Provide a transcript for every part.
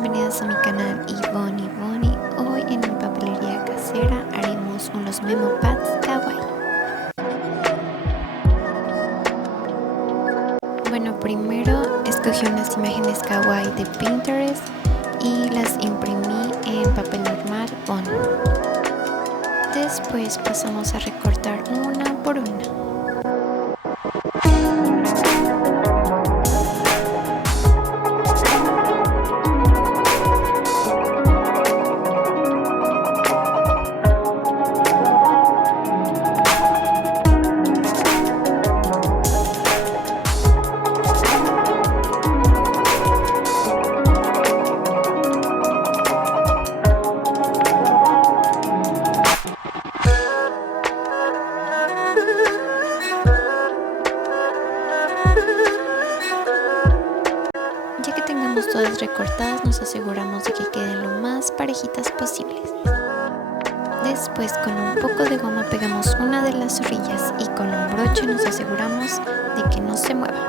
bienvenidas a mi canal Bonnie. Hoy en mi papelería casera haremos unos memo pads kawaii. Bueno, primero escogí unas imágenes kawaii de Pinterest y las imprimí en papel normal bond. Después pasamos a recortar una por una. Ya que tengamos todas recortadas, nos aseguramos de que queden lo más parejitas posibles. Después, con un poco de goma pegamos una de las orillas y con un broche nos aseguramos de que no se mueva.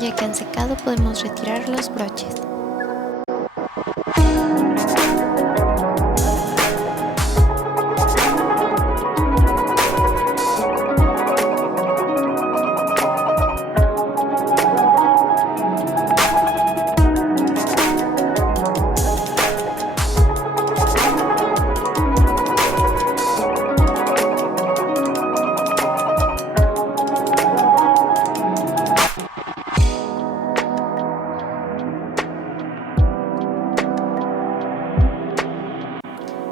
Ya que han secado, podemos retirar los broches.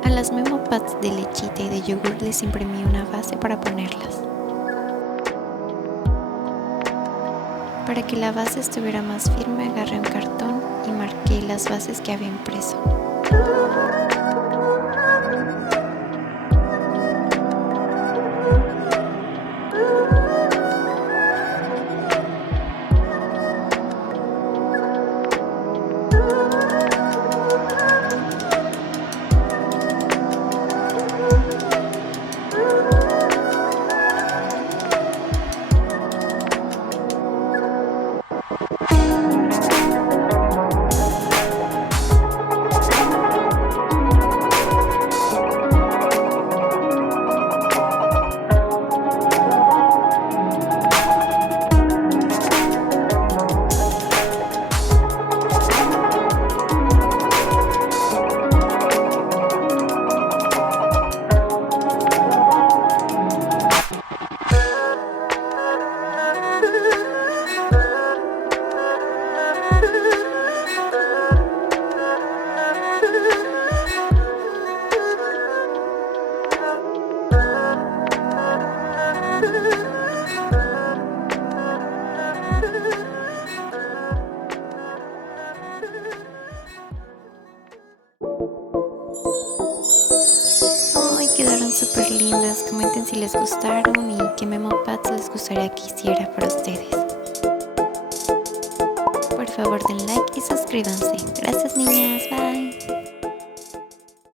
A las memo pads de lechita y de yogur les imprimí una base para ponerlas. Para que la base estuviera más firme, agarré un cartón y marqué las bases que había impreso. Quedaron súper lindas. Comenten si les gustaron y qué memo pads les gustaría que hiciera para ustedes. Por favor den like y suscríbanse. Gracias niñas, bye.